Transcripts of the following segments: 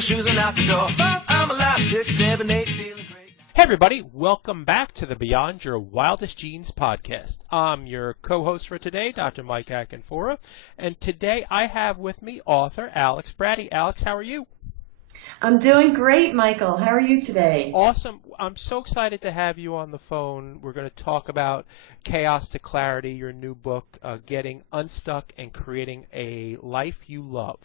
my shoes and out the door. 5, I'm alive. 6, 7, 8, feeling great. Hey everybody, welcome back to the Beyond Your Wildest Genes podcast. I'm your co-host for today, Dr. Mike Akinfora, and today I have with me author Alex Bratty. Alex, how are you? I'm doing great, Michael. How are you today? Awesome. I'm so excited to have you on the phone. We're going to talk about Chaos to Clarity, your new book, Getting Unstuck and Creating a Life You Love.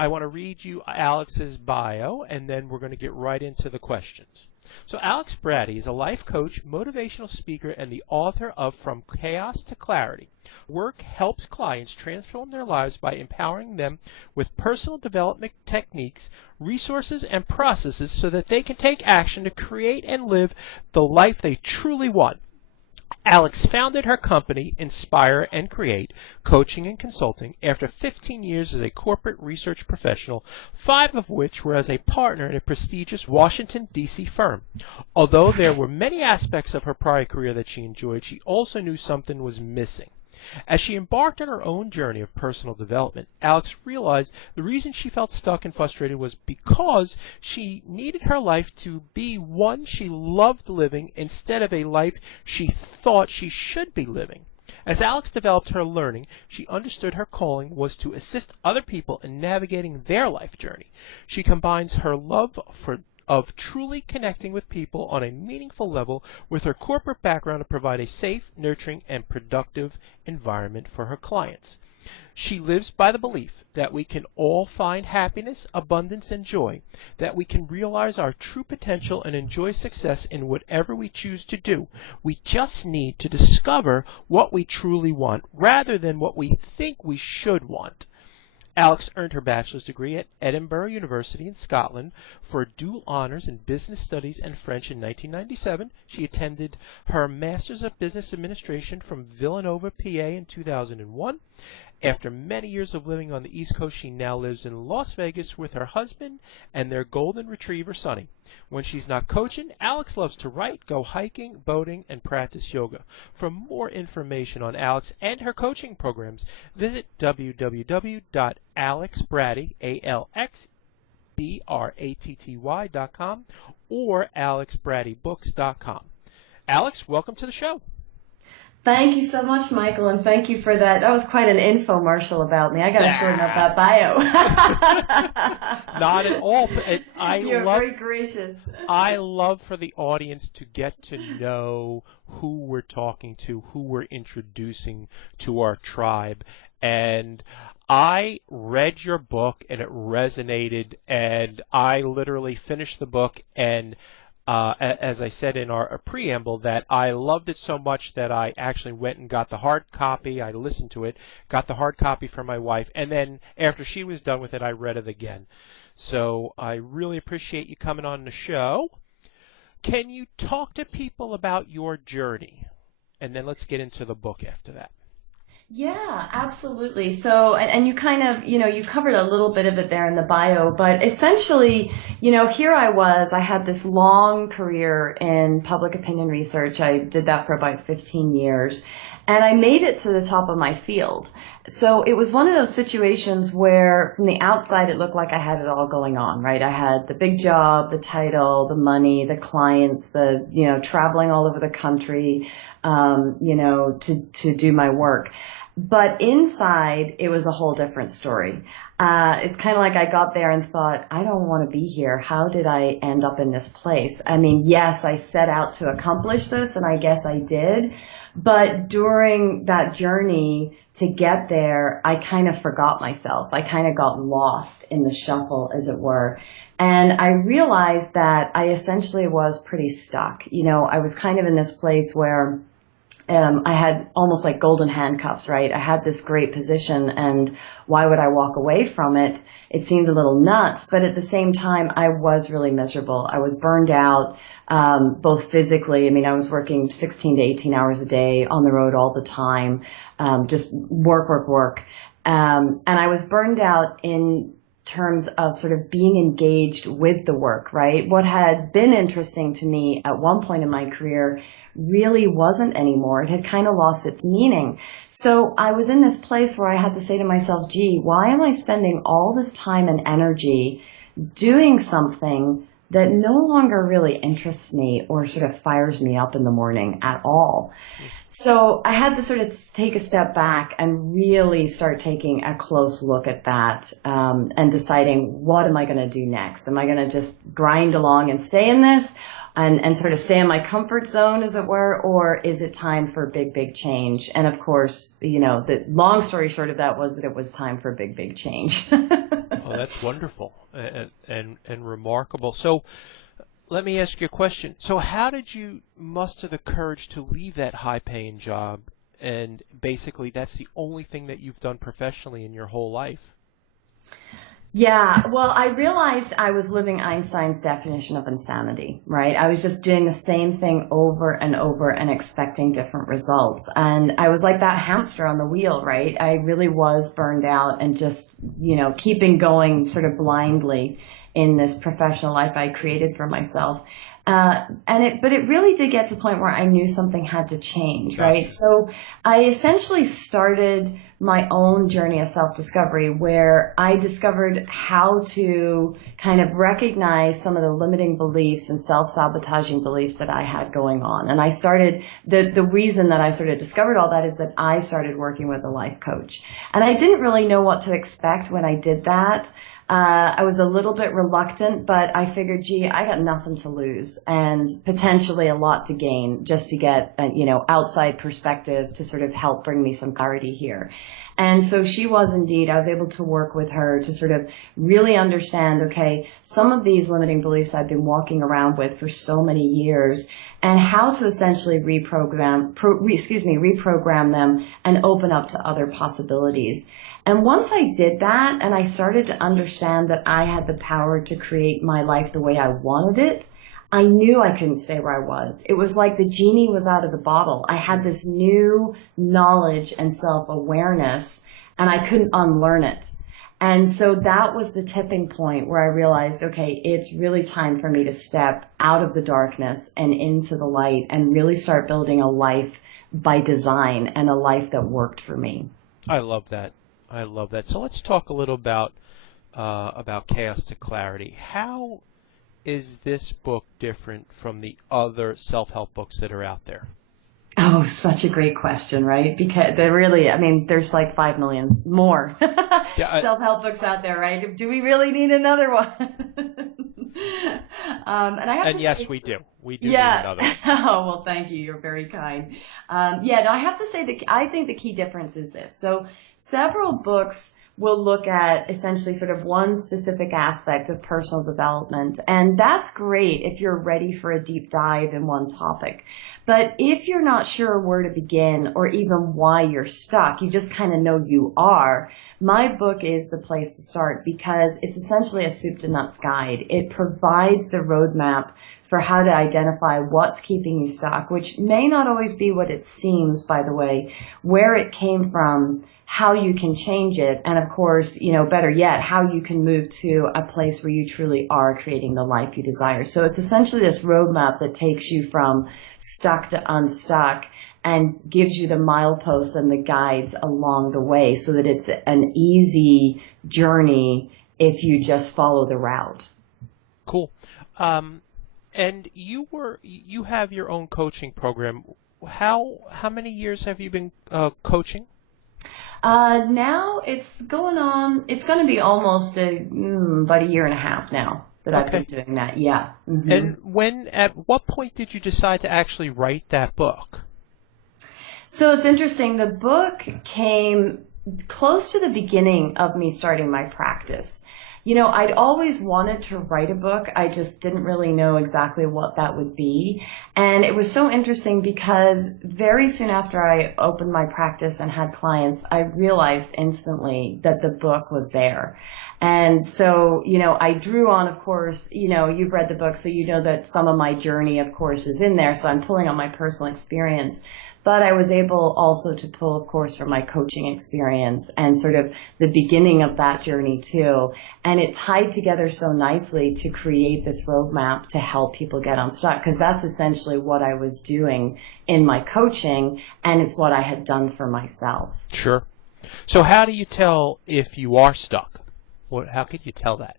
I want to read you Alex's bio, and then we're going to get right into the questions. So Alex Bratty is a life coach, motivational speaker, and the author of From Chaos to Clarity. Work helps clients transform their lives by empowering them with personal development techniques, resources, and processes so that they can take action to create and live the life they truly want. Alex founded her company, Inspire and Create, Coaching and Consulting, after 15 years as a corporate research professional, 5 of which were as a partner in a prestigious Washington, D.C. firm. Although there were many aspects of her prior career that she enjoyed, she also knew something was missing. As she embarked on her own journey of personal development, Alex realized the reason she felt stuck and frustrated was because she needed her life to be one she loved living instead of a life she thought she should be living. As Alex developed her learning, she understood her calling was to assist other people in navigating their life journey. She combines her love of truly connecting with people on a meaningful level with her corporate background to provide a safe, nurturing, and productive environment for her clients. She lives by the belief that we can all find happiness, abundance, and joy, that we can realize our true potential and enjoy success in whatever we choose to do. We just need to discover what we truly want rather than what we think we should want. Alex earned her bachelor's degree at Edinburgh University in Scotland for dual honors in business studies and French in 1997. She attended her master's of business administration from Villanova, PA in 2001. After many years of living on the East Coast, she now lives in Las Vegas with her husband and their golden retriever, Sonny. When she's not coaching, Alex loves to write, go hiking, boating, and practice yoga. For more information on Alex and her coaching programs, visit www.alexbratty.com or alexbrattybooks.com. Alex, welcome to the show. Thank you so much, Michael, and thank you for that. That was quite an infomercial about me. I got to shorten up that bio. Not at all. You're very gracious. I love for the audience to get to know who we're talking to, who we're introducing to our tribe. And I read your book, and it resonated, and I literally finished the book, and as I said in our preamble, that I loved it so much that I actually went and got the hard copy. I listened to it, got the hard copy for my wife, and then after she was done with it, I read it again. So I really appreciate you coming on the show. Can you talk to people about your journey? And then let's get into the book after that. Yeah, absolutely. So, and you kind of, you covered a little bit of it there in the bio, but essentially, here I had this long career in public opinion research. I did that for about 15 years, and I made it to the top of my field. So it was one of those situations where from the outside, it looked like I had it all going on, right? I had the big job, the title, the money, the clients, traveling all over the country, to do my work. But inside, it was a whole different story. It's kind of like I got there and thought, I don't want to be here. How did I end up in this place? I mean, yes, I set out to accomplish this, and I guess I did. But during that journey to get there, I kind of forgot myself. I kind of got lost in the shuffle, as it were. And I realized that I essentially was pretty stuck. I was kind of in this place where I had almost like golden handcuffs, right? I had this great position, and why would I walk away from it? It seemed a little nuts, but at the same time, I was really miserable. I was burned out, both physically. I mean, I was working 16 to 18 hours a day on the road all the time, just work. And I was burned out in terms of sort of being engaged with the work, right? What had been interesting to me at one point in my career really wasn't anymore. It had kind of lost its meaning. So I was in this place where I had to say to myself, gee, why am I spending all this time and energy doing something that no longer really interests me or sort of fires me up in the morning at all. So I had to sort of take a step back and really start taking a close look at that, and deciding, what am I going to do next? Am I going to just grind along and stay in this and sort of stay in my comfort zone, as it were, or is it time for big, big change? And of course, the long story short of that was that it was time for big, big change. Oh, that's wonderful and remarkable. So let me ask you a question. So how did you muster the courage to leave that high-paying job, and basically that's the only thing that you've done professionally in your whole life? Yeah, well, I realized I was living Einstein's definition of insanity, right? I was just doing the same thing over and over and expecting different results. And I was like that hamster on the wheel, right? I really was burned out and just, keeping going sort of blindly in this professional life I created for myself. But it really did get to the point where I knew something had to change, right? So I essentially started my own journey of self-discovery, where I discovered how to kind of recognize some of the limiting beliefs and self-sabotaging beliefs that I had going on. And I started, the reason that I sort of discovered all that is that I started working with a life coach. And I didn't really know what to expect when I did that. I was a little bit reluctant, but I figured, I got nothing to lose and potentially a lot to gain just to get, outside perspective to sort of help bring me some clarity here. And so she was indeed, I was able to work with her to sort of really understand, okay, some of these limiting beliefs I've been walking around with for so many years, and how to essentially reprogram them and open up to other possibilities. And once I did that, and I started to understand that I had the power to create my life the way I wanted it, I knew I couldn't stay where I was. It was like the genie was out of the bottle. I had this new knowledge and self-awareness, and I couldn't unlearn it. And so that was the tipping point where I realized, okay, it's really time for me to step out of the darkness and into the light and really start building a life by design and a life that worked for me. I love that. I love that. So let's talk a little about Chaos to Clarity. How is this book different from the other self-help books that are out there? Oh, such a great question, right? Because they're really, there's like 5 million more self-help books out there, right? Do we really need another one? Yes, we do. We do need another one. Oh, well, thank you. You're very kind. I have to say that I think the key difference is this. So several books will look at essentially sort of one specific aspect of personal development. And that's great if you're ready for a deep dive in one topic. But if you're not sure where to begin or even why you're stuck, you just kind of know you are, my book is the place to start because it's essentially a soup to nuts guide. It provides the roadmap for how to identify what's keeping you stuck, which may not always be what it seems, by the way, where it came from, how you can change it, and of course, better yet, how you can move to a place where you truly are creating the life you desire. So it's essentially this roadmap that takes you from stuck to unstuck and gives you the mileposts and the guides along the way so that it's an easy journey if you just follow the route. Cool. And you have your own coaching program. How many years have you been coaching? Now it's going to be almost about a year and a half now that I've been doing that. Yeah. Mm-hmm. And at what point did you decide to actually write that book? So it's interesting. The book came close to the beginning of me starting my practice. I'd always wanted to write a book. I just didn't really know exactly what that would be. And it was so interesting because very soon after I opened my practice and had clients, I realized instantly that the book was there. And so, I drew on, of course, you've read the book, so you know that some of my journey, of course, is in there. So I'm pulling on my personal experience. But I was able also to pull, of course, from my coaching experience and sort of the beginning of that journey too. And it tied together so nicely to create this roadmap to help people get unstuck, because that's essentially what I was doing in my coaching, and it's what I had done for myself. Sure. So how do you tell if you are stuck? How could you tell that?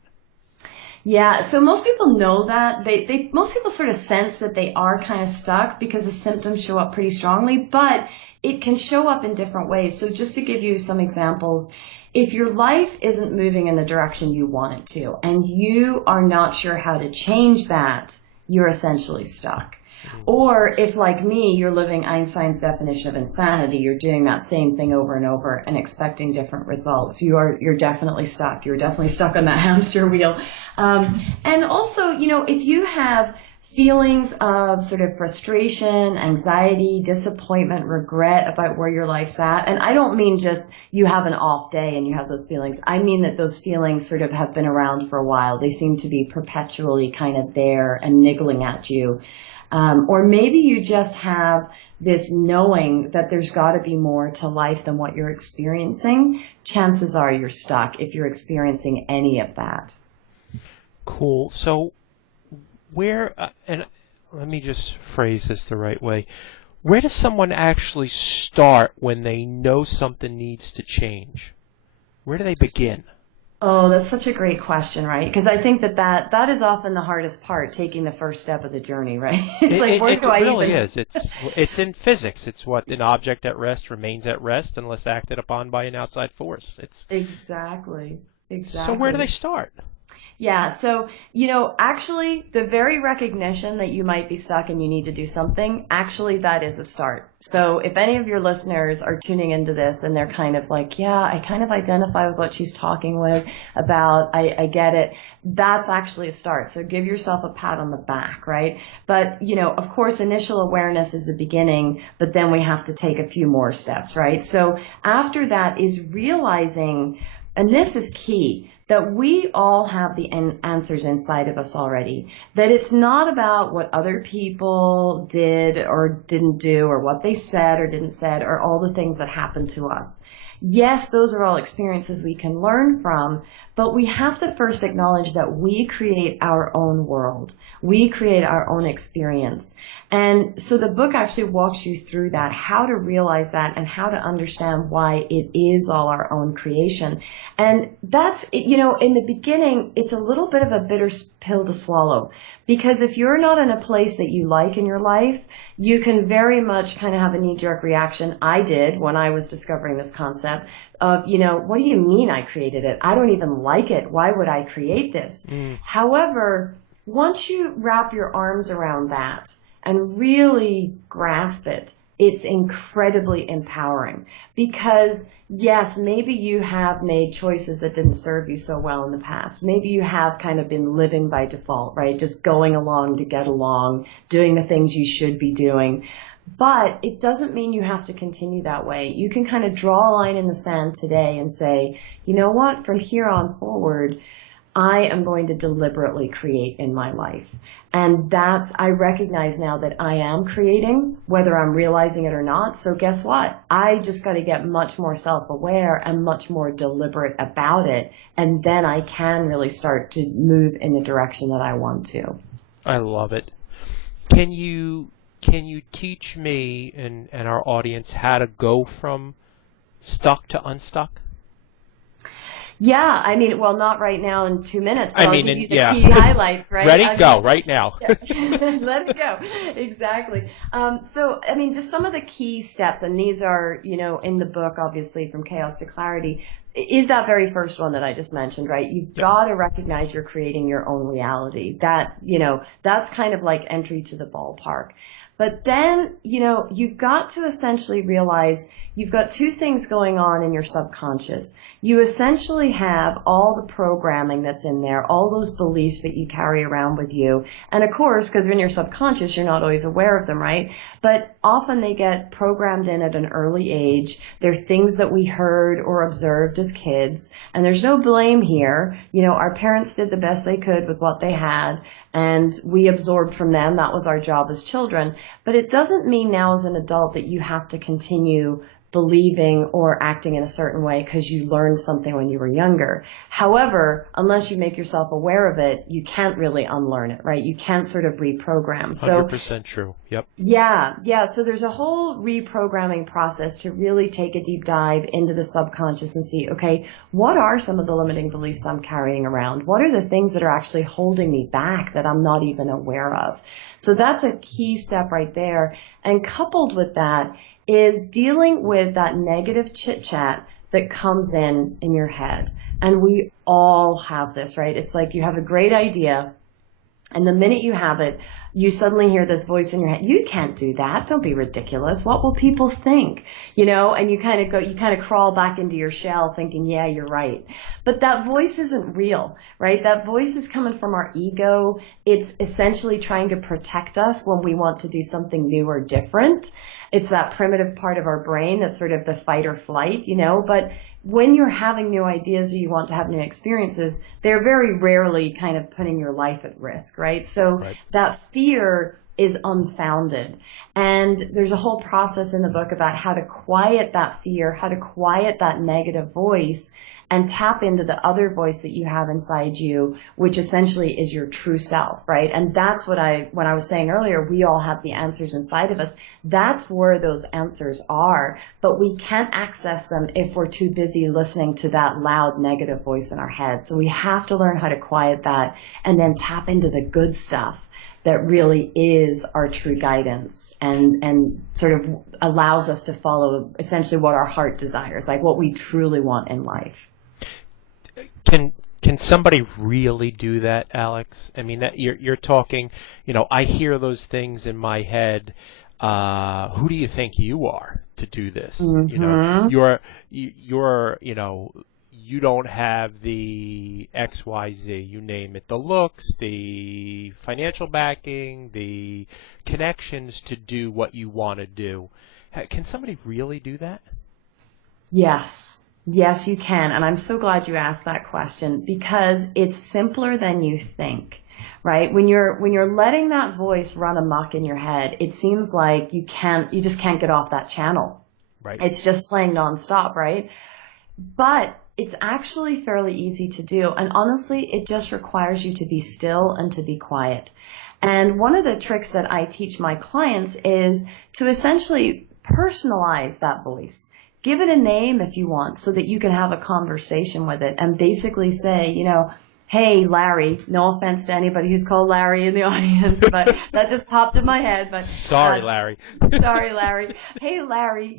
Yeah, so most people know that. Most people sort of sense that they are kind of stuck because the symptoms show up pretty strongly, but it can show up in different ways. So just to give you some examples, if your life isn't moving in the direction you want it to, and you are not sure how to change that, you're essentially stuck. Or if, like me, you're living Einstein's definition of insanity, you're doing that same thing over and over and expecting different results, you're definitely stuck. You're definitely stuck on that hamster wheel. And also, if you have feelings of sort of frustration, anxiety, disappointment, regret about where your life's at, and I don't mean just you have an off day and you have those feelings. I mean that those feelings sort of have been around for a while. They seem to be perpetually kind of there and niggling at you. Or maybe you just have this knowing that there's got to be more to life than what you're experiencing. Chances are you're stuck if you're experiencing any of that. Cool. So and let me just phrase this the right way. Where does someone actually start when they know something needs to change? Where do they begin? Oh, that's such a great question, right? Because I think that is often the hardest part, taking the first step of the journey, right? It's like, where do I even... It really is. It's in physics. It's what an object at rest remains at rest unless acted upon by an outside force. Exactly. So where do they start? Yeah, so, actually, the very recognition that you might be stuck and you need to do something, actually, that is a start. So if any of your listeners are tuning into this and they're kind of like, yeah, I kind of identify with what she's talking about, I get it, that's actually a start. So give yourself a pat on the back, right? But, of course, initial awareness is the beginning, but then we have to take a few more steps, right? So after that is realizing, and this is key, that we all have the answers inside of us already. That it's not about what other people did or didn't do, or what they said or didn't said, or all the things that happened to us. Yes, those are all experiences we can learn from, but we have to first acknowledge that we create our own world. We create our own experience. And so the book actually walks you through that, how to realize that and how to understand why it is all our own creation. And that's, in the beginning, it's a little bit of a bitter pill to swallow, because if you're not in a place that you like in your life, you can very much kind of have a knee-jerk reaction. I did when I was discovering this concept of, what do you mean I created it? I don't even like it. Why would I create this? However, once you wrap your arms around that and really grasp it, it's incredibly empowering, because yes, maybe you have made choices that didn't serve you so well in the past. Maybe you have kind of been living by default, right? Just going along to get along, doing the things you should be doing. But it doesn't mean you have to continue that way. You can kind of draw a line in the sand today and say, you know what, from here on forward, I am going to deliberately create in my life. And I recognize now that I am creating, whether I'm realizing it or not. So guess what? I just got to get much more self-aware and much more deliberate about it. And then I can really start to move in the direction that I want to. I love it. Can you teach me and our audience how to go from stuck to unstuck? Yeah, well, not right now in 2 minutes, but I'll give you the key highlights, right? Ready? Go, right now. Let it go. Exactly. So, just some of the key steps, and these are, in the book, obviously, From Chaos to Clarity, is that very first one that I just mentioned, right? You've got to recognize you're creating your own reality. That's kind of like entry to the ballpark. But then, you've got to essentially realize you've got two things going on in your subconscious. You essentially have all the programming that's in there, all those beliefs that you carry around with you. And of course, because you're in your subconscious, you're not always aware of them, right? But often they get programmed in at an early age. They're things that we heard or observed as kids. And there's no blame here. Our parents did the best they could with what they had, and we absorbed from them. That was our job as children. But it doesn't mean now as an adult that you have to continue believing or acting in a certain way because you learned something when you were younger. However, unless you make yourself aware of it, you can't really unlearn it, right? You can't sort of reprogram. So 100% true. Yep. yeah. So there's a whole reprogramming process to really take a deep dive into the subconscious and see, okay, what are some of the limiting beliefs I'm carrying around? What are the things that are actually holding me back that I'm not even aware of? So that's a key step right there. And coupled with that is dealing with that negative chit chat that comes in your head. And we all have this, right? It's like you have a great idea, and the minute you have it, you suddenly hear this voice in your head. You can't do that. Don't be ridiculous. What will people think? And you kind of crawl back into your shell thinking, yeah, you're right. But that voice isn't real, right? That voice is coming from our ego. It's essentially trying to protect us when we want to do something new or different. It's that primitive part of our brain that's sort of the fight or flight, but when you're having new ideas or you want to have new experiences, they're very rarely kind of putting your life at risk, right? So that fear is unfounded. And there's a whole process in the book about how to quiet that fear, how to quiet that negative voice, and tap into the other voice that you have inside you, which essentially is your true self, right? And that's when I was saying earlier, we all have the answers inside of us. That's where those answers are, but we can't access them if we're too busy listening to that loud negative voice in our head. So we have to learn how to quiet that and then tap into the good stuff that really is our true guidance and sort of allows us to follow essentially what our heart desires, like what we truly want in life. Can somebody really do that, Alex? I mean, that you're talking, I hear those things in my head. Who do you think you are to do this? Mm-hmm. You don't have the XYZ, you name it, the looks, the financial backing, the connections to do what you want to do. Can somebody really do that? Yes. Yes, you can. And I'm so glad you asked that question because it's simpler than you think, right? When you're letting that voice run amok in your head, it seems like you just can't get off that channel. Right. It's just playing nonstop, right? But it's actually fairly easy to do. And honestly, it just requires you to be still and to be quiet. And one of the tricks that I teach my clients is to essentially personalize that voice. Give it a name if you want so that you can have a conversation with it and basically say, hey, Larry, no offense to anybody who's called Larry in the audience, but that just popped in my head. But Sorry, Larry. Sorry, Larry. Hey, Larry,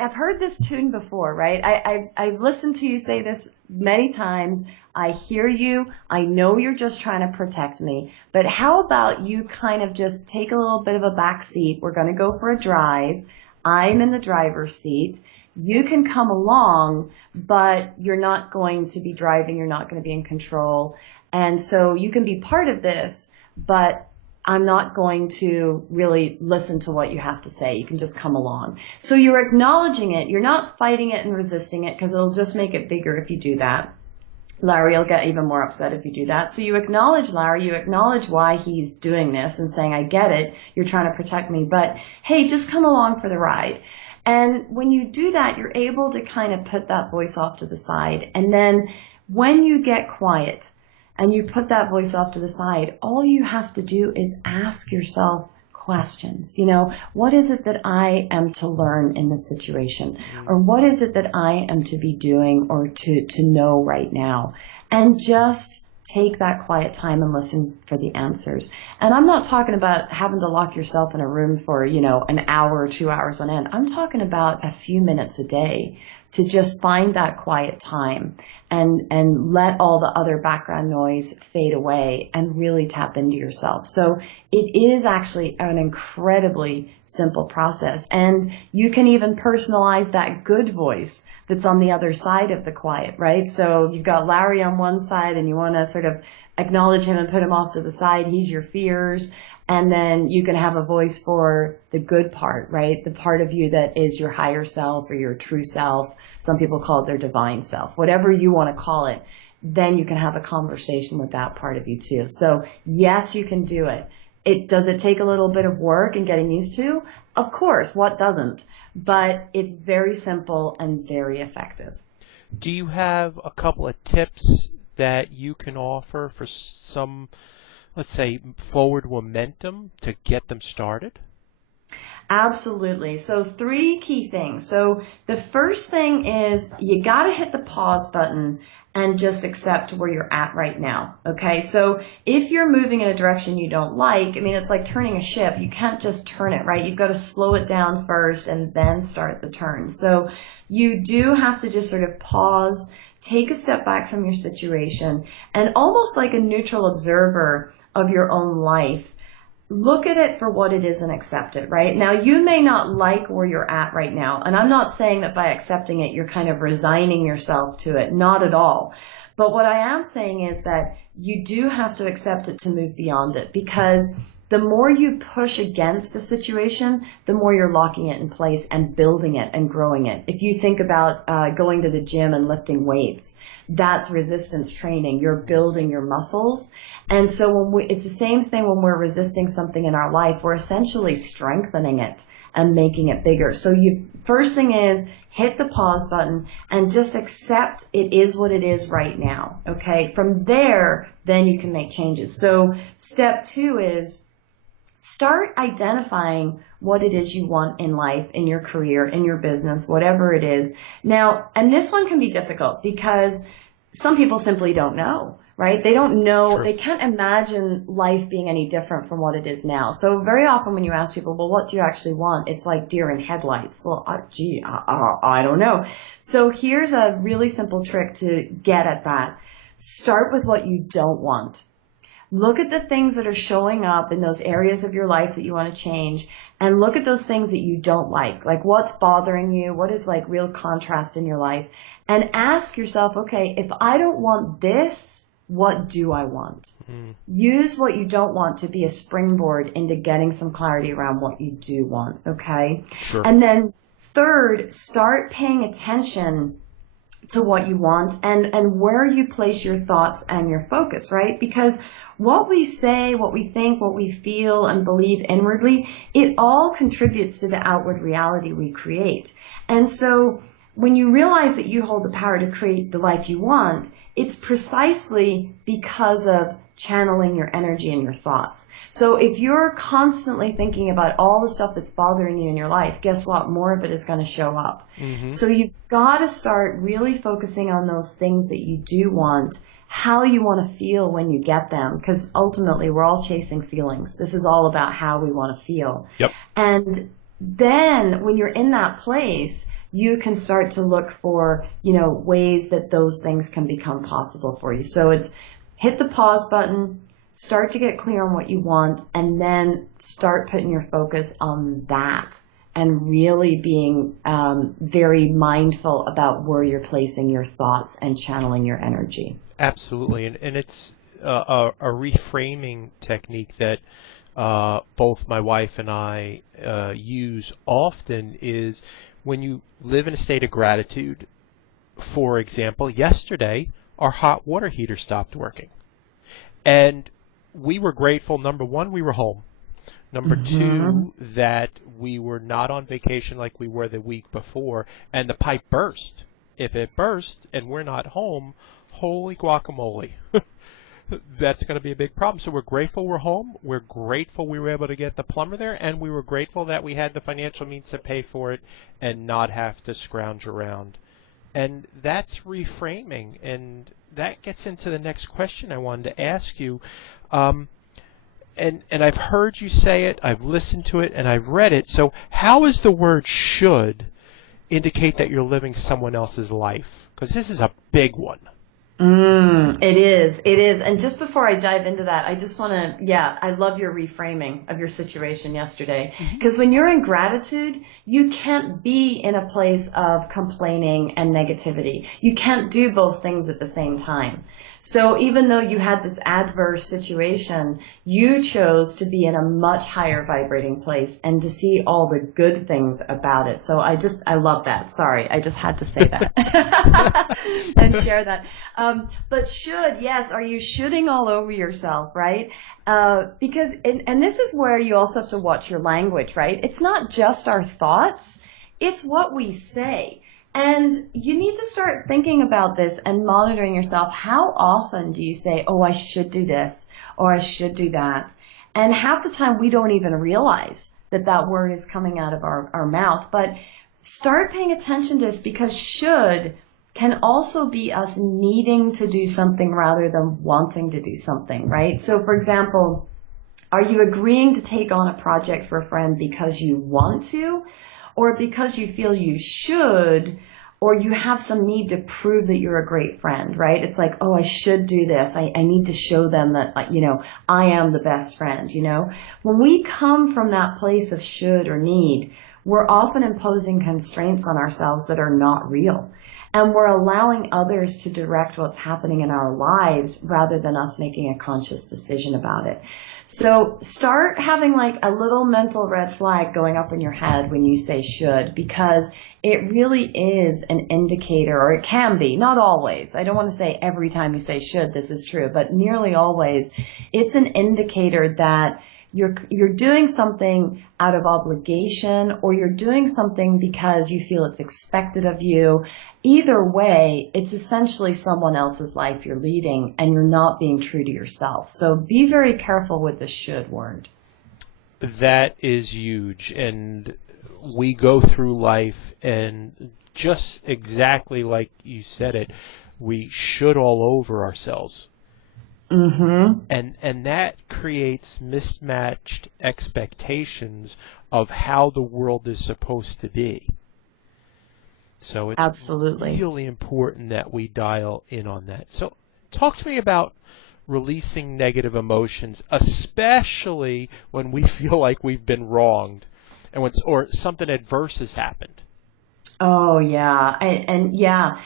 I've heard this tune before, right? I've listened to you say this many times. I hear you. I know you're just trying to protect me. But how about you kind of just take a little bit of a back seat? We're going to go for a drive. I'm in the driver's seat. You can come along, but you're not going to be driving. You're not going to be in control. And so you can be part of this, but I'm not going to really listen to what you have to say. You can just come along. So you're acknowledging it. You're not fighting it and resisting it because it'll just make it bigger if you do that. Larry will get even more upset if you do that. So you acknowledge Larry, you acknowledge why he's doing this and saying, I get it, you're trying to protect me, but hey, just come along for the ride. And when you do that, you're able to kind of put that voice off to the side. And then when you get quiet and you put that voice off to the side, all you have to do is ask yourself questions. What is it that I am to learn in this situation? Or what is it that I am to be doing or to know right now? And just take that quiet time and listen for the answers. And I'm not talking about having to lock yourself in a room for, an hour or 2 hours on end. I'm talking about a few minutes a day to just find that quiet time and let all the other background noise fade away and really tap into yourself. So it is actually an incredibly simple process. And you can even personalize that good voice that's on the other side of the quiet, right? So you've got Larry on one side and you want to sort of acknowledge him and put him off to the side. He's your fears. And then you can have a voice for the good part, right? The part of you that is your higher self or your true self. Some people call it their divine self. Whatever you want to call it, then you can have a conversation with that part of you too. So yes, you can do it. Does it take a little bit of work and getting used to? Of course, what doesn't? But it's very simple and very effective. Do you have a couple of tips that you can offer for some, let's say, forward momentum to get them started? Absolutely. So 3 key things. So the first thing is you got to hit the pause button and just accept where you're at right now. Okay. So if you're moving in a direction you don't like, I mean, it's like turning a ship. You can't just turn it, right? You've got to slow it down first and then start the turn. So you do have to just sort of pause, take a step back from your situation, and almost like a neutral observer of your own life, look at it for what it is and accept it, right? Now, you may not like where you're at right now, and I'm not saying that by accepting it, you're kind of resigning yourself to it, not at all. But what I am saying is that you do have to accept it to move beyond it, because the more you push against a situation, the more you're locking it in place and building it and growing it. If you think about going to the gym and lifting weights, that's resistance training. You're building your muscles. And so it's the same thing when we're resisting something in our life. We're essentially strengthening it and making it bigger. So first thing is hit the pause button and just accept it is what it is right now. Okay. From there, then you can make changes. So step 2 is start identifying what it is you want in life, in your career, in your business, whatever it is. Now, and this one can be difficult because some people simply don't know, right? They don't know, Sure. They can't imagine life being any different from what it is now. So very often when you ask people, well, what do you actually want? It's like deer in headlights. Well, I don't know. So here's a really simple trick to get at that. Start with what you don't want. Look at the things that are showing up in those areas of your life that you want to change, and look at those things that you don't like what's bothering you, what is like real contrast in your life, and ask yourself, okay, if I don't want this, what do I want? Use what you don't want to be a springboard into getting some clarity around what you do want, okay? Sure. And then third, start paying attention to what you want and where you place your thoughts and your focus, right? Because what we say, what we think, what we feel and believe inwardly, it all contributes to the outward reality we create. And so when you realize that you hold the power to create the life you want, it's precisely because of channeling your energy and your thoughts. So if you're constantly thinking about all the stuff that's bothering you in your life, guess what? More of it is going to show up. Mm-hmm. So you've got to start really focusing on those things that you do want, how you want to feel when you get them, because ultimately we're all chasing feelings. This is all about how we want to feel. Yep. And then when you're in that place, you can start to look for, ways that those things can become possible for you. So it's hit the pause button, start to get clear on what you want, and then start putting your focus on that and really being very mindful about where you're placing your thoughts and channeling your energy. Absolutely. And it's a reframing technique that both my wife and I use often is when you live in a state of gratitude. For example, yesterday our hot water heater stopped working. And we were grateful, number one, we were home. Number two, that we were not on vacation like we were the week before, and the pipe burst. If it burst and we're not home, holy guacamole. That's going to be a big problem. So we're grateful we're home. We're grateful we were able to get the plumber there, and we were grateful that we had the financial means to pay for it and not have to scrounge around. And that's reframing, and that gets into the next question I wanted to ask you. And I've heard you say it, I've listened to it, and I've read it. So how does the word should indicate that you're living someone else's life? Because this is a big one. It is. And just before I dive into that, I just want to, I love your reframing of your situation yesterday. Because when you're in gratitude, you can't be in a place of complaining and negativity. You can't do both things at the same time. So even though you had this adverse situation, you chose to be in a much higher vibrating place and to see all the good things about it. So I love that. Sorry, I just had to say that and share that. But should, yes, are you shoulding all over yourself, right? Because, and this is where you also have to watch your language, right? It's not just our thoughts, it's what we say. And you need to start thinking about this and monitoring yourself. How often do you say, oh, I should do this, or I should do that? And half the time we don't even realize that that word is coming out of our mouth. But start paying attention to this, because should can also be us needing to do something rather than wanting to do something, right? So for example, are you agreeing to take on a project for a friend because you want to, or because you feel you should, or you have some need to prove that you're a great friend, right? It's like, oh, I should do this. I need to show them that, I am the best friend, When we come from that place of should or need, we're often imposing constraints on ourselves that are not real. And we're allowing others to direct what's happening in our lives rather than us making a conscious decision about it. So start having like a little mental red flag going up in your head when you say should, because it really is an indicator, or it can be, not always. I don't want to say every time you say should, this is true, but nearly always, it's an indicator that you're doing something out of obligation, or you're doing something because you feel it's expected of you. Either way, it's essentially someone else's life you're leading, and you're not being true to yourself. So be very careful with the should word. That is huge. And we go through life, and just exactly like you said it, we should all over ourselves. Mm-hmm. And that creates mismatched expectations of how the world is supposed to be. So it's absolutely really important that we dial in on that. So talk to me about releasing negative emotions, especially when we feel like we've been wronged and or something adverse has happened. Oh, yeah. And yeah.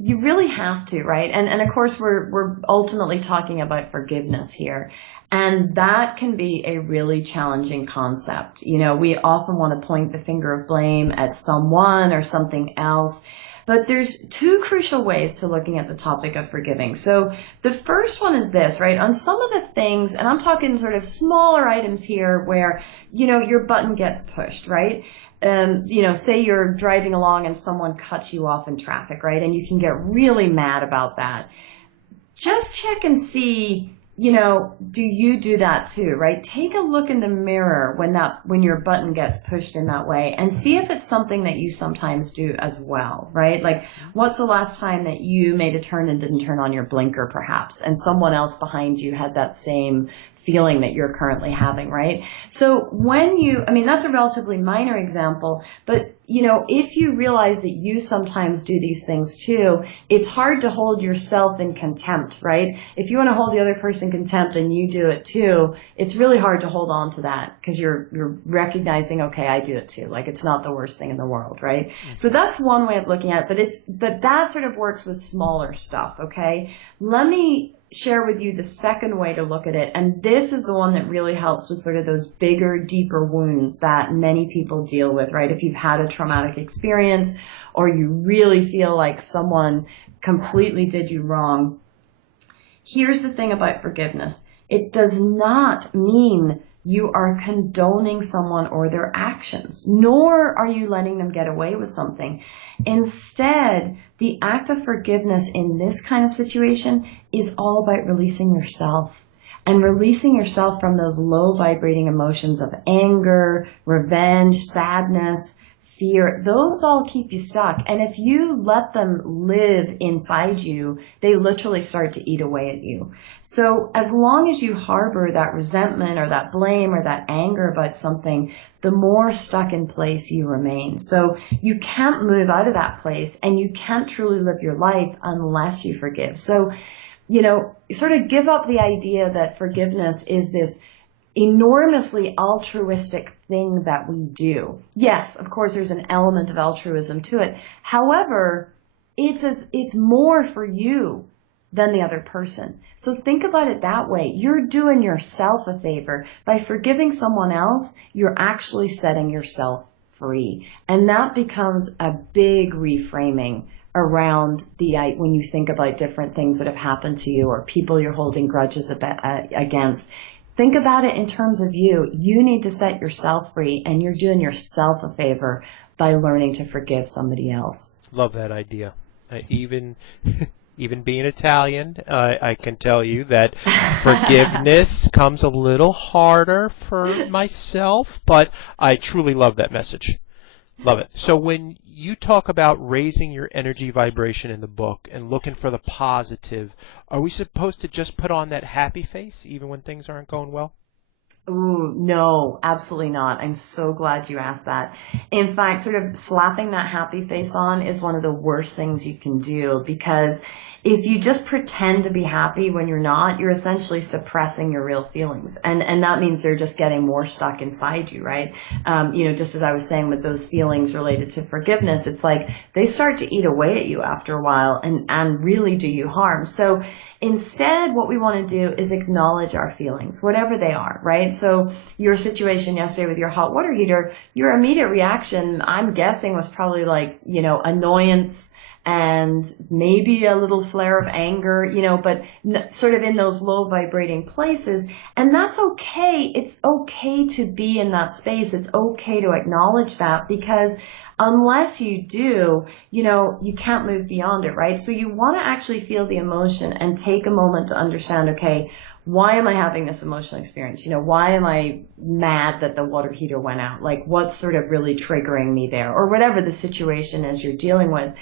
You really have to, right? And of course, we're ultimately talking about forgiveness here. And that can be a really challenging concept. We often want to point the finger of blame at someone or something else. But there's two crucial ways to looking at the topic of forgiving. So the first one is this, right? On some of the things, and I'm talking sort of smaller items here where, your button gets pushed, right? Say you're driving along and someone cuts you off in traffic, right? And you can get really mad about that. Just check and see, do you do that too, right? Take a look in the mirror when your button gets pushed in that way, and see if it's something that you sometimes do as well, right? Like, what's the last time that you made a turn and didn't turn on your blinker, perhaps, and someone else behind you had that same feeling that you're currently having, right? So that's a relatively minor example, but if you realize that you sometimes do these things too, it's hard to hold yourself in contempt, right? If you want to hold the other person in contempt and you do it too, it's really hard to hold on to that, because you're recognizing, okay, I do it too. Like, it's not the worst thing in the world, right? So that's one way of looking at it, but that sort of works with smaller stuff, okay? Let me share with you the second way to look at it, and this is the one that really helps with sort of those bigger, deeper wounds that many people deal with, right? If you've had a traumatic experience, or you really feel like someone completely did you wrong, here's the thing about forgiveness. It does not mean you are condoning someone or their actions, nor are you letting them get away with something. Instead, the act of forgiveness in this kind of situation is all about releasing yourself, and releasing yourself from those low vibrating emotions of anger, revenge, sadness, fear. Those all keep you stuck. And if you let them live inside you, they literally start to eat away at you. So as long as you harbor that resentment or that blame or that anger about something, the more stuck in place you remain. So you can't move out of that place, and you can't truly live your life unless you forgive. So, sort of give up the idea that forgiveness is this enormously altruistic thing that we do. Yes, of course, there's an element of altruism to it. However, it's more for you than the other person. So think about it that way. You're doing yourself a favor. By forgiving someone else, you're actually setting yourself free. And that becomes a big reframing around when you think about different things that have happened to you or people you're holding grudges against. Think about it in terms of you. You need to set yourself free, and you're doing yourself a favor by learning to forgive somebody else. Love that idea. Even being Italian, I can tell you that forgiveness comes a little harder for myself, but I truly love that message. Love it. So when you talk about raising your energy vibration in the book and looking for the positive, are we supposed to just put on that happy face even when things aren't going well? Ooh, no, absolutely not. I'm so glad you asked that. In fact, sort of slapping that happy face on is one of the worst things you can do, because if you just pretend to be happy when you're not, you're essentially suppressing your real feelings. And that means they're just getting more stuck inside you, right? Just as I was saying with those feelings related to forgiveness, it's like they start to eat away at you after a while and really do you harm. So instead, what we want to do is acknowledge our feelings, whatever they are, right? So your situation yesterday with your hot water heater, your immediate reaction, I'm guessing, was probably like, annoyance and maybe a little flare of anger, but sort of in those low vibrating places. And that's okay. It's okay to be in that space. It's okay to acknowledge that, because unless you do, you can't move beyond it, right? So you want to actually feel the emotion and take a moment to understand, okay, why am I having this emotional experience? Why am I mad that the water heater went out? Like, what's sort of really triggering me there, or whatever the situation is you're dealing with.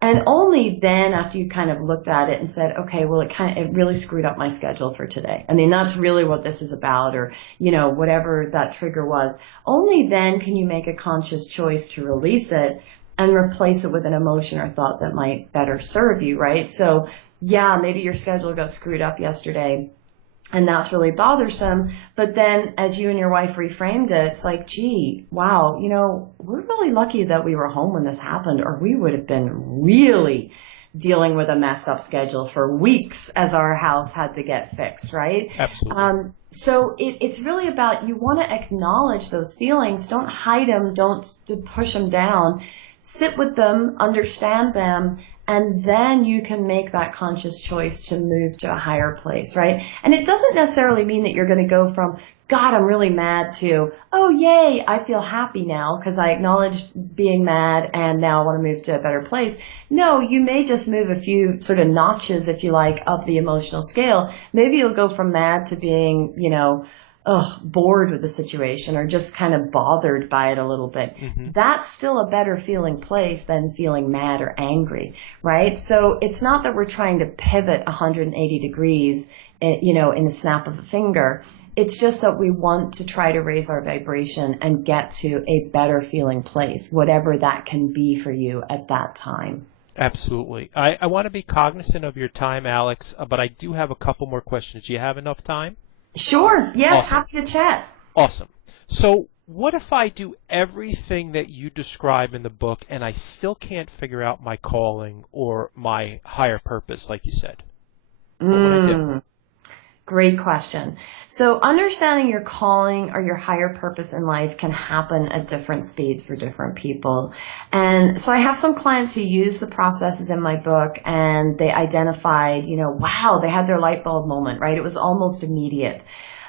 And only then, after you kind of looked at it and said, okay, well, it really screwed up my schedule for today. I mean, that's really what this is about, or, whatever that trigger was. Only then can you make a conscious choice to release it and replace it with an emotion or thought that might better serve you, right? So, yeah, maybe your schedule got screwed up yesterday, and that's really bothersome. But then as you and your wife reframed it, it's like, gee, wow, we're really lucky that we were home when this happened, or we would have been really dealing with a messed up schedule for weeks as our house had to get fixed, right? Absolutely. So it's really about, you want to acknowledge those feelings. Don't hide them. Don't push them down. Sit with them, understand them, and then you can make that conscious choice to move to a higher place, right? And it doesn't necessarily mean that you're going to go from, God, I'm really mad, to, oh, yay, I feel happy now because I acknowledged being mad and now I want to move to a better place. No, you may just move a few sort of notches, if you like, of the emotional scale. Maybe you'll go from mad to being, bored with the situation, or just kind of bothered by it a little bit. Mm-hmm. That's still a better feeling place than feeling mad or angry, right? So it's not that we're trying to pivot 180 degrees, in the snap of a finger. It's just that we want to try to raise our vibration and get to a better feeling place, whatever that can be for you at that time. Absolutely. I want to be cognizant of your time, Alex, but I do have a couple more questions. Do you have enough time? Sure. Yes. Awesome. Happy to chat. Awesome. So what if I do everything that you describe in the book and I still can't figure out my calling or my higher purpose, like you said? What would I do? Great question. So understanding your calling or your higher purpose in life can happen at different speeds for different people. And so I have some clients who use the processes in my book, and they identified, wow, they had their light bulb moment, right? It was almost immediate.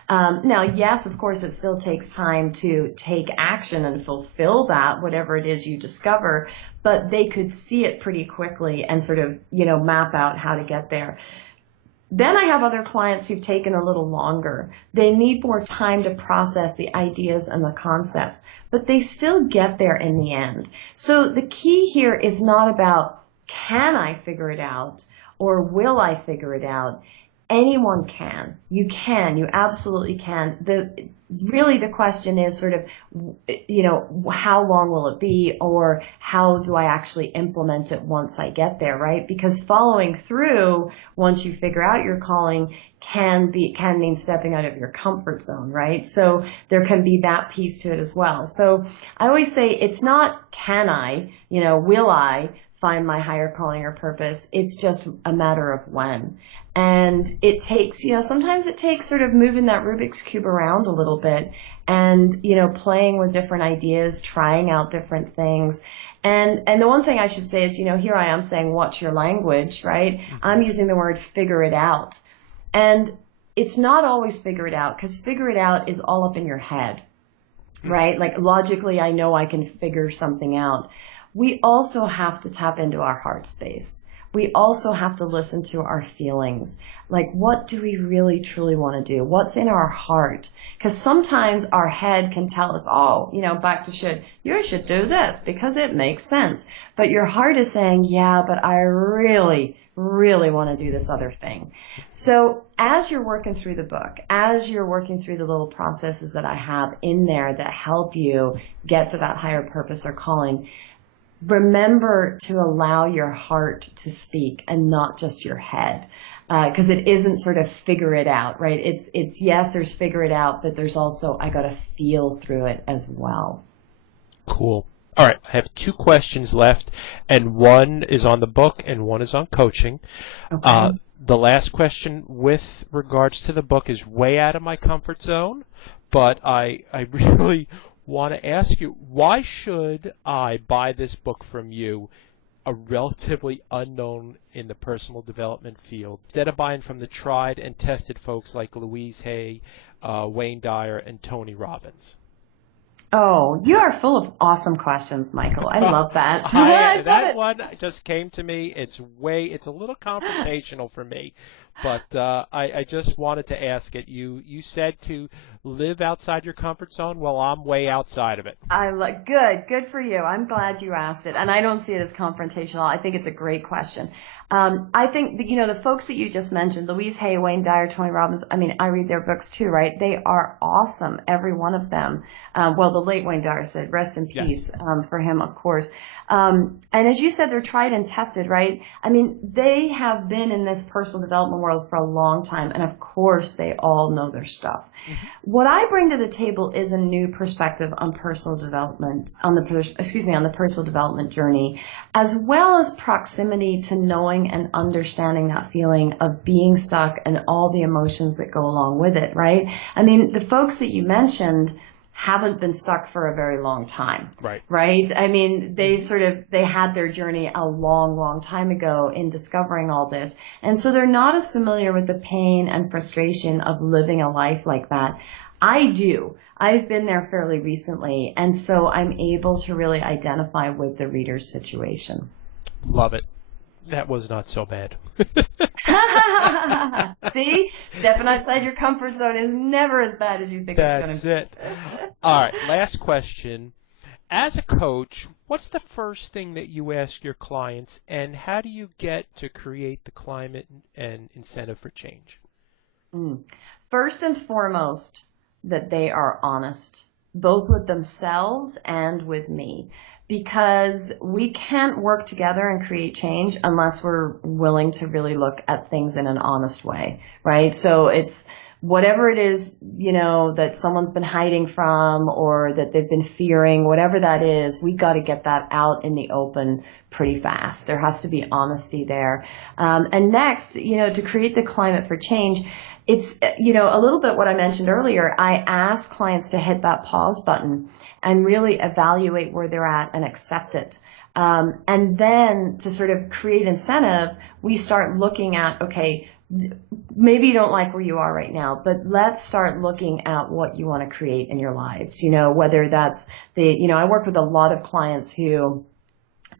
Now, yes, of course, it still takes time to take action and fulfill that, whatever it is you discover, but they could see it pretty quickly and sort of, map out how to get there. Then I have other clients who've taken a little longer. They need more time to process the ideas and the concepts, but they still get there in the end. So the key here is not about, can I figure it out, or will I figure it out? Anyone can. You can. You absolutely can. Really the question is sort of, how long will it be, or how do I actually implement it once I get there, right? Because following through, once you figure out your calling, can mean stepping out of your comfort zone, right? So there can be that piece to it as well. So I always say it's not, can I, will I find my higher calling or purpose? It's just a matter of when. And it takes, sometimes it takes sort of moving that Rubik's Cube around a little bit and, playing with different ideas, trying out different things. And the one thing I should say is, here I am saying, watch your language, right? I'm using the word figure it out. And it's not always figure it out, because figure it out is all up in your head, right? Like logically, I know I can figure something out. We also have to tap into our heart space. We also have to listen to our feelings. Like, what do we really truly want to do? What's in our heart? Because sometimes our head can tell us, oh, back to you should do this because it makes sense. But your heart is saying, yeah, but I really, really want to do this other thing. So as you're working through the book, as you're working through the little processes that I have in there that help you get to that higher purpose or calling, remember to allow your heart to speak and not just your head, because it isn't sort of figure it out, right? It's yes, there's figure it out, but there's also I got to feel through it as well. Cool. All right, I have 2 questions left, and one is on the book and one is on coaching. Okay. The last question with regards to the book is way out of my comfort zone, but I really want to ask you, why should I buy this book from you, a relatively unknown in the personal development field, instead of buying from the tried and tested folks like Louise Hay, Wayne Dyer, and Tony Robbins? Oh, you are full of awesome questions, Michael. I love that. That one just came to me. It's a little confrontational for me, but I just wanted to ask it. You said to live outside your comfort zone. Well, I'm way outside of it. Good for you. I'm glad you asked it, and I don't see it as confrontational. I think it's a great question. I think that, the folks that you just mentioned, Louise Hay, Wayne Dyer, Tony Robbins. I mean, I read their books too, right? They are awesome, every one of them. Well, the late Wayne Dyer said, rest in peace, yes. For him, of course. And as you said, they're tried and tested, right? I mean, they have been in this personal development world for a long time, and of course, they all know their stuff. Mm-hmm. What I bring to the table is a new perspective on personal development, on the personal development journey, as well as proximity to knowing and understanding that feeling of being stuck and all the emotions that go along with it, right? I mean, the folks that you mentioned haven't been stuck for a very long time. Right? I mean, they had their journey a long, long time ago in discovering all this. And so they're not as familiar with the pain and frustration of living a life like that. I do. I've been there fairly recently. And so I'm able to really identify with the reader's situation. Love it. That was not so bad. See? Stepping outside your comfort zone is never as bad as you think it's going to be. That's it. All right, last question. As a coach, what's the first thing that you ask your clients, and how do you get to create the climate and incentive for change? First and foremost, that they are honest, both with themselves and with me. Because we can't work together and create change unless we're willing to really look at things in an honest way, right? So it's whatever it is, that someone's been hiding from or that they've been fearing, whatever that is, we got to get that out in the open pretty fast. There has to be honesty there. And next, to create the climate for change, it's, a little bit what I mentioned earlier. I ask clients to hit that pause button and really evaluate where they're at and accept it. And then to sort of create incentive, we start looking at, okay, maybe you don't like where you are right now, but let's start looking at what you want to create in your lives. Whether that's I work with a lot of clients who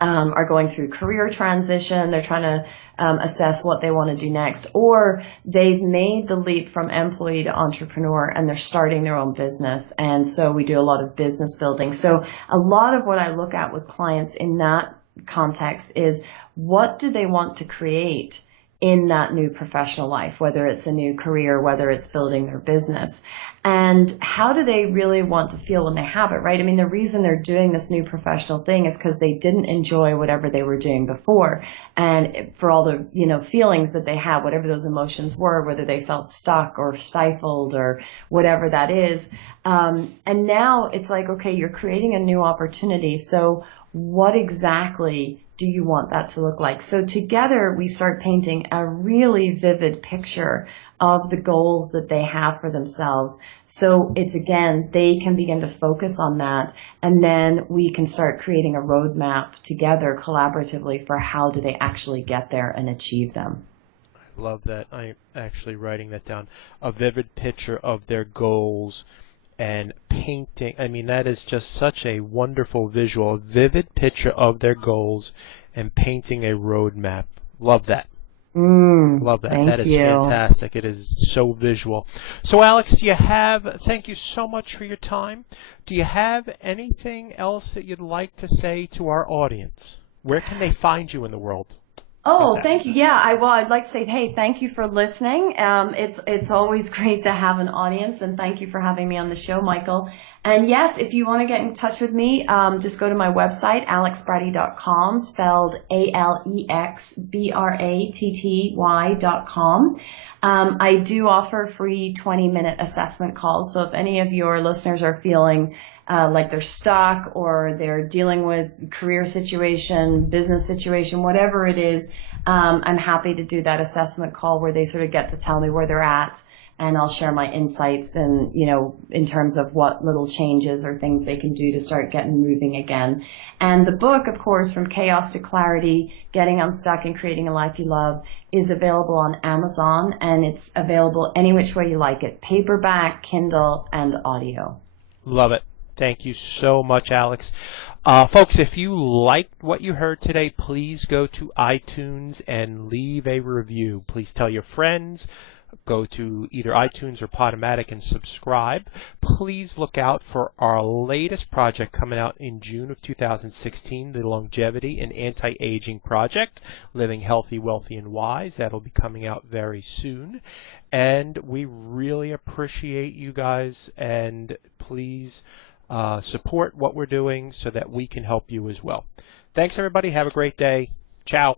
are going through career transition. They're trying to assess what they want to do next, or they've made the leap from employee to entrepreneur and they're starting their own business. And so we do a lot of business building. So a lot of what I look at with clients in that context is, what do they want to create in that new professional life, whether it's a new career, whether it's building their business, and how do they really want to feel when they have it, right? I mean, the reason they're doing this new professional thing is because they didn't enjoy whatever they were doing before. And for all the, feelings that they have, whatever those emotions were, whether they felt stuck or stifled or whatever that is, And now it's like, okay, you're creating a new opportunity. So what exactly do you want that to look like? So together we start painting a really vivid picture of the goals that they have for themselves. So it's, again, they can begin to focus on that, and then we can start creating a roadmap together collaboratively for how do they actually get there and achieve them. Love that. I'm actually writing that down. A vivid picture of their goals and painting. I mean, that is just such a wonderful visual. A vivid picture of their goals and painting a roadmap. Love that. Love that. That Thank is you. fantastic. It is so visual. So, Alex, thank you so much for your time. Do you have anything else that you'd like to say to our audience? Where can they find you in the world? Oh, thank you. Yeah, I'd like to say, hey, thank you for listening. It's always great to have an audience, and thank you for having me on the show, Michael. And yes, if you want to get in touch with me, just go to my website, alexbratty.com, spelled ALEXBRATTY.com. I do offer free 20-minute assessment calls, so if any of your listeners are feeling like they're stuck or they're dealing with career situation, business situation, whatever it is, I'm happy to do that assessment call where they sort of get to tell me where they're at, and I'll share my insights and, in terms of what little changes or things they can do to start getting moving again. And the book, of course, From Chaos to Clarity, Getting Unstuck and Creating a Life You Love, is available on Amazon, and it's available any which way you like it, paperback, Kindle, and audio. Love it. Thank you so much, Alex. Folks, if you liked what you heard today, please go to iTunes and leave a review. Please tell your friends. Go to either iTunes or Podomatic and subscribe. Please look out for our latest project coming out in June of 2016, the Longevity and Anti-Aging Project, Living Healthy, Wealthy, and Wise. That'll be coming out very soon. And we really appreciate you guys, and please support what we're doing so that we can help you as well. Thanks, everybody. Have a great day. Ciao.